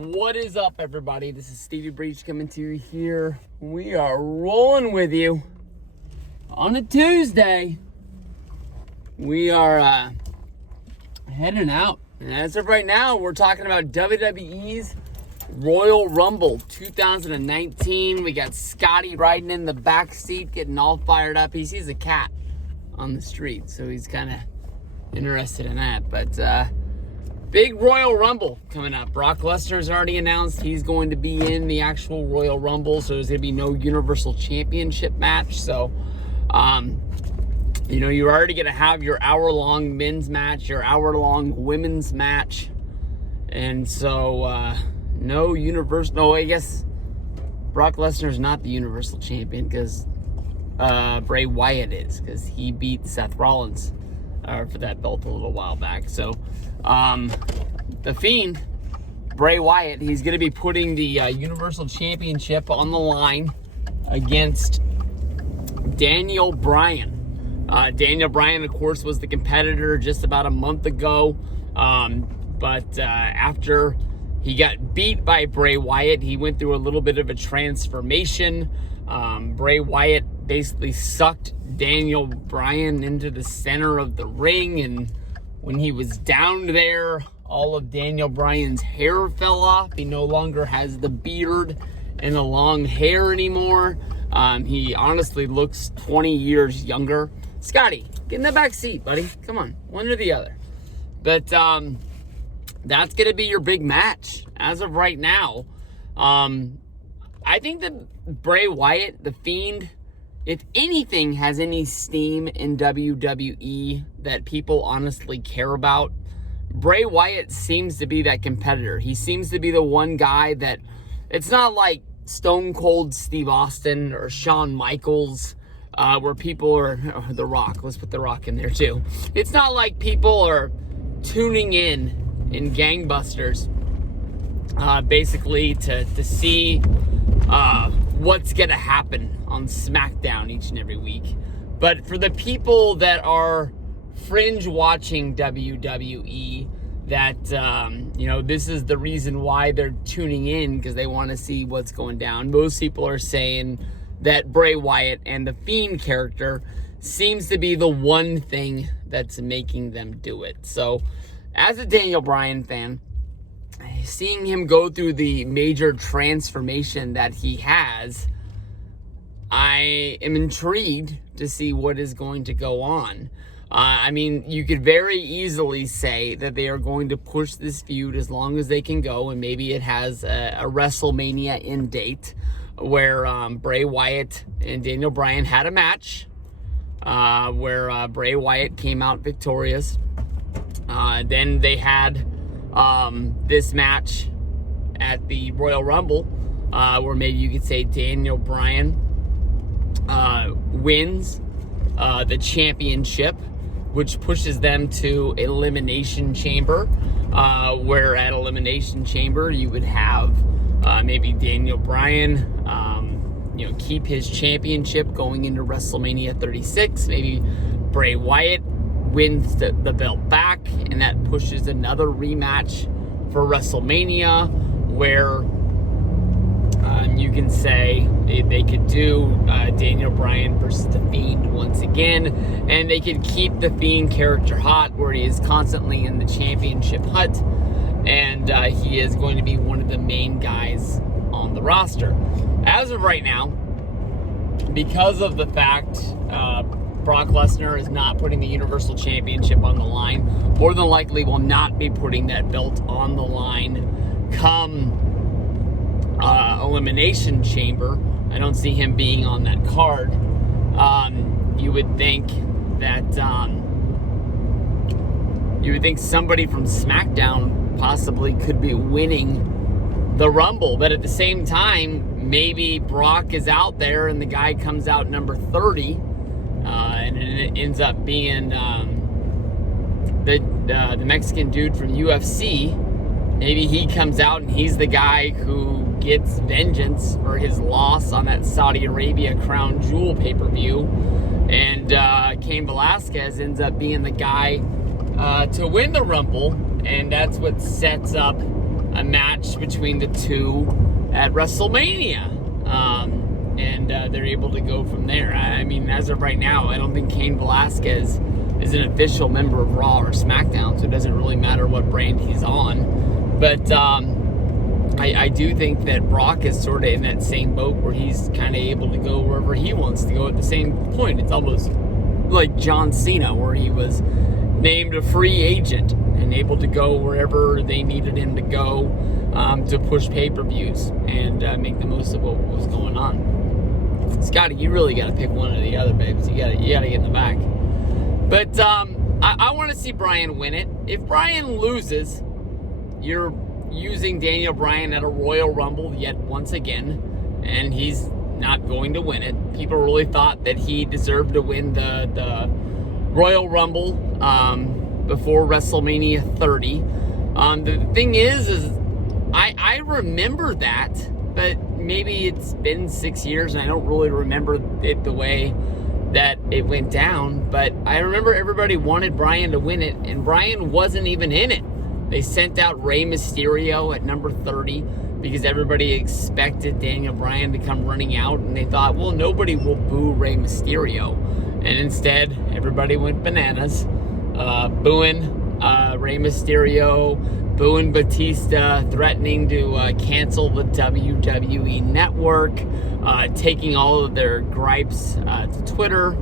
What is up, everybody? This is Stevie Breach coming to you here. We are rolling with you on a Tuesday. We are heading out. And as of right now, we're talking about WWE's Royal Rumble 2019. We got Scotty riding in the back seat, getting all fired up. He sees a cat on the street, so he's kind of interested in that. But big Royal Rumble coming up. Brock Lesnar's already announced he's going to be in the actual Royal Rumble, so there's going to be no Universal Championship match. So, you're already going to have your hour-long men's match, your hour-long women's match. And so, no, I guess Brock Lesnar's not the Universal Champion because Bray Wyatt is, because he beat Seth Rollins for that belt a little while back. So, the Fiend, Bray Wyatt, he's going to be putting the Universal Championship on the line against Daniel Bryan. Daniel Bryan, of course, was the competitor just about a month ago. But after he got beat by Bray Wyatt, he went through a little bit of a transformation. Bray Wyatt basically sucked Daniel Bryan into the center of the ring, and when he was down there, all of Daniel Bryan's hair fell off. He no longer has the beard and the long hair anymore. He honestly looks 20 years younger. Scotty, get in the back seat, buddy. Come on, one or the other. But that's going to be your big match as of right now. I think that Bray Wyatt, the Fiend, if anything has any steam in WWE that people honestly care about, Bray Wyatt seems to be that competitor. He seems to be the one guy that, it's not like Stone Cold Steve Austin or Shawn Michaels, where people are, The Rock, let's put The Rock in there too. It's not like people are tuning in gangbusters, basically to see what's going to happen on SmackDown each and every week. But for the people that are fringe watching WWE, that, this is the reason why they're tuning in, because they want to see what's going down. Most people are saying that Bray Wyatt and the Fiend character seems to be the one thing that's making them do it. So, as a Daniel Bryan fan, seeing him go through the major transformation that he has, I am intrigued to see what is going to go on. You could very easily say that they are going to push this feud as long as they can go, and maybe it has a WrestleMania end date where Bray Wyatt and Daniel Bryan had a match where Bray Wyatt came out victorious. Then they had this match at the Royal Rumble, where maybe you could say Daniel Bryan wins the championship, which pushes them to Elimination Chamber, where at Elimination Chamber you would have maybe Daniel Bryan keep his championship going into WrestleMania 36. Maybe Bray Wyatt wins the belt back, and that pushes another rematch for WrestleMania, where you can say they could do Daniel Bryan versus the Fiend once again, and they could keep the Fiend character hot, where he is constantly in the championship hut, and he is going to be one of the main guys on the roster. As of right now, because of the fact Brock Lesnar is not putting the Universal Championship on the line, more than likely will not be putting that belt on the line come Elimination Chamber. I don't see him being on that card. You would think that somebody from SmackDown possibly could be winning the Rumble, but at the same time, maybe Brock is out there and the guy comes out number 30, and it ends up being the Mexican dude from UFC. Maybe he comes out and he's the guy who gets vengeance for his loss on that Saudi Arabia Crown Jewel pay-per-view, and Cain Velasquez ends up being the guy to win the Rumble, and that's what sets up a match between the two at WrestleMania. And they're able to go from there. I mean, as of right now, I don't think Cain Velasquez is an official member of Raw or SmackDown, so it doesn't really matter what brand he's on. But I do think that Brock is sort of in that same boat where he's kind of able to go wherever he wants to go at the same point. It's almost like John Cena, where he was named a free agent and able to go wherever they needed him to go to push pay-per-views and make the most of what was going on. Scotty, you really got to pick one or the other, babes. You got to get in the back. But I want to see Bryan win it. If Bryan loses, you're using Daniel Bryan at a Royal Rumble yet once again, and he's not going to win it. People really thought that he deserved to win the Royal Rumble before WrestleMania 30. The thing is I remember that, but maybe it's been 6 years and I don't really remember it the way that it went down. But I remember everybody wanted Bryan to win it, and Bryan wasn't even in it. They sent out Rey Mysterio at number 30 because everybody expected Daniel Bryan to come running out, and they thought, well, nobody will boo Rey Mysterio. And instead, everybody went bananas, booing Rey Mysterio, booing Batista, threatening to cancel the WWE Network, taking all of their gripes to Twitter.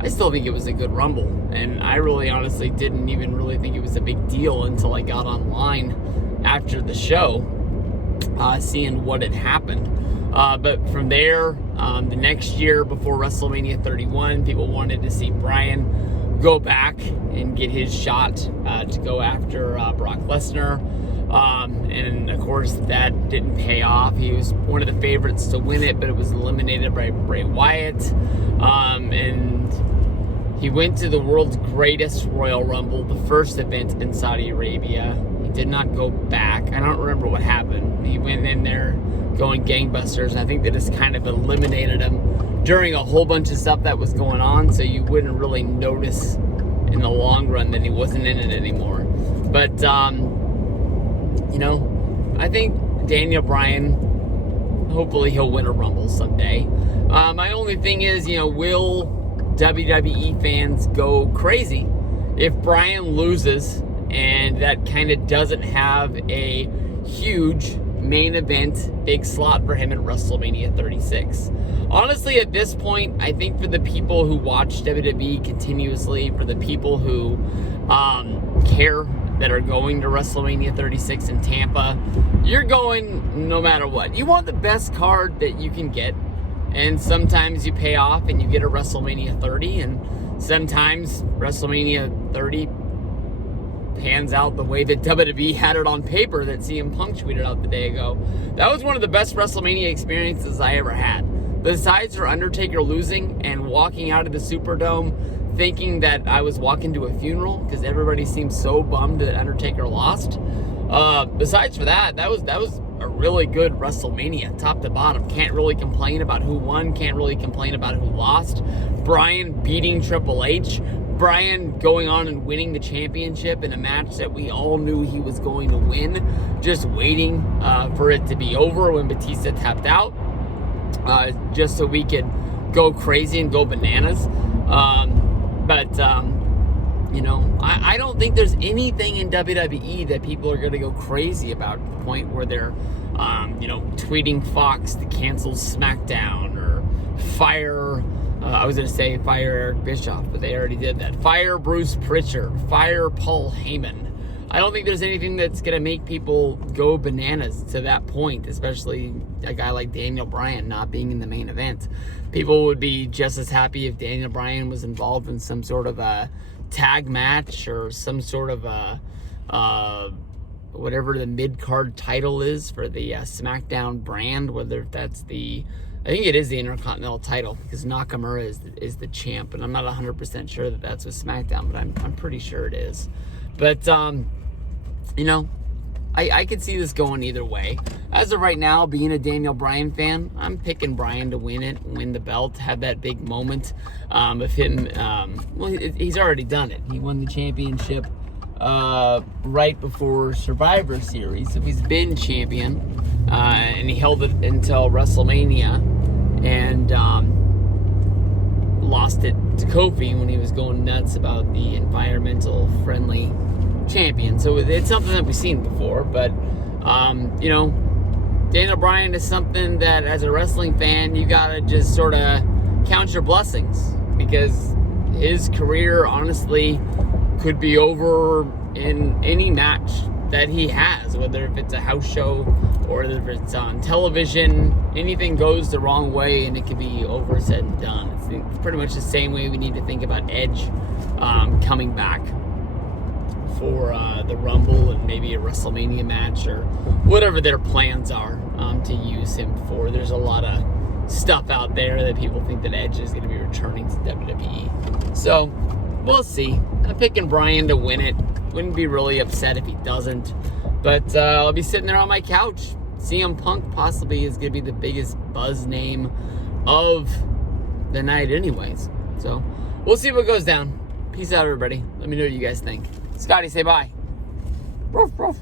I still think it was a good Rumble, and I really honestly didn't even really think it was a big deal until I got online after the show, seeing what had happened. But from there, the next year before WrestleMania 31, people wanted to see Bryan go back and get his shot to go after Brock Lesnar. And of course, that didn't pay off. He was one of the favorites to win it, but it was eliminated by Bray Wyatt. And he went to the world's greatest Royal Rumble, the first event in Saudi Arabia. He did not go back. I don't remember what happened. He went in there going gangbusters, and I think they just kind of eliminated him during a whole bunch of stuff that was going on, so you wouldn't really notice in the long run that he wasn't in it anymore. But, you know, I think Daniel Bryan, hopefully he'll win a Rumble someday. My only thing is, you know, will WWE fans go crazy if Bryan loses and that kind of doesn't have a huge main event big slot for him at WrestleMania 36? Honestly, at this point, I think for the people who watch WWE continuously, for the people who care that are going to WrestleMania 36 in Tampa, you're going no matter what. You want the best card that you can get, and sometimes you pay off and you get a WrestleMania 30, and sometimes WrestleMania 30 pans out the way that WWE had it on paper that CM Punk tweeted out the day ago. That was one of the best WrestleMania experiences I ever had. Besides for Undertaker losing and walking out of the Superdome thinking that I was walking to a funeral because everybody seemed so bummed that Undertaker lost. Besides for that, that was a really good WrestleMania, top to bottom. Can't really complain about who won. Can't really complain about who lost. Bryan beating Triple H. Bryan going on and winning the championship in a match that we all knew he was going to win. Just waiting for it to be over when Batista tapped out. Just so we could go crazy and go bananas. You know, I don't think there's anything in WWE that people are going to go crazy about to the point where they're, you know, tweeting Fox to cancel SmackDown or fire, I was going to say fire Eric Bischoff, but they already did that. Fire Bruce Pritchard, fire Paul Heyman. I don't think there's anything that's going to make people go bananas to that point, especially a guy like Daniel Bryan not being in the main event. People would be just as happy if Daniel Bryan was involved in some sort of a tag match or some sort of a, whatever the mid-card title is for the SmackDown brand, whether that's the, I think it is the Intercontinental title because Nakamura is the champ, and I'm not 100% sure that that's with SmackDown, but I'm pretty sure it is. But, you know, I could see this going either way. As of right now, being a Daniel Bryan fan, I'm picking Bryan to win it, win the belt, have that big moment of him. Well, he's already done it. He won the championship right before Survivor Series. So he's been champion, and he held it until WrestleMania, and lost it to Kofi when he was going nuts about the environmental friendly champion. So it's something that we've seen before, but you know, Daniel Bryan is something that as a wrestling fan you gotta just sort of count your blessings, because his career honestly could be over in any match that he has, whether if it's a house show or if it's on television. Anything goes the wrong way and it could be over, said and done. It's pretty much the same way we need to think about Edge coming back for the Rumble and maybe a WrestleMania match or whatever their plans are to use him for. There's a lot of stuff out there that people think that Edge is going to be returning to WWE. So, we'll see. I'm picking Bryan to win it. Wouldn't be really upset if he doesn't. But I'll be sitting there on my couch. CM Punk possibly is going to be the biggest buzz name of the night anyways. So, we'll see what goes down. Peace out, everybody. Let me know what you guys think. Scotty, say bye. Ruff, ruff.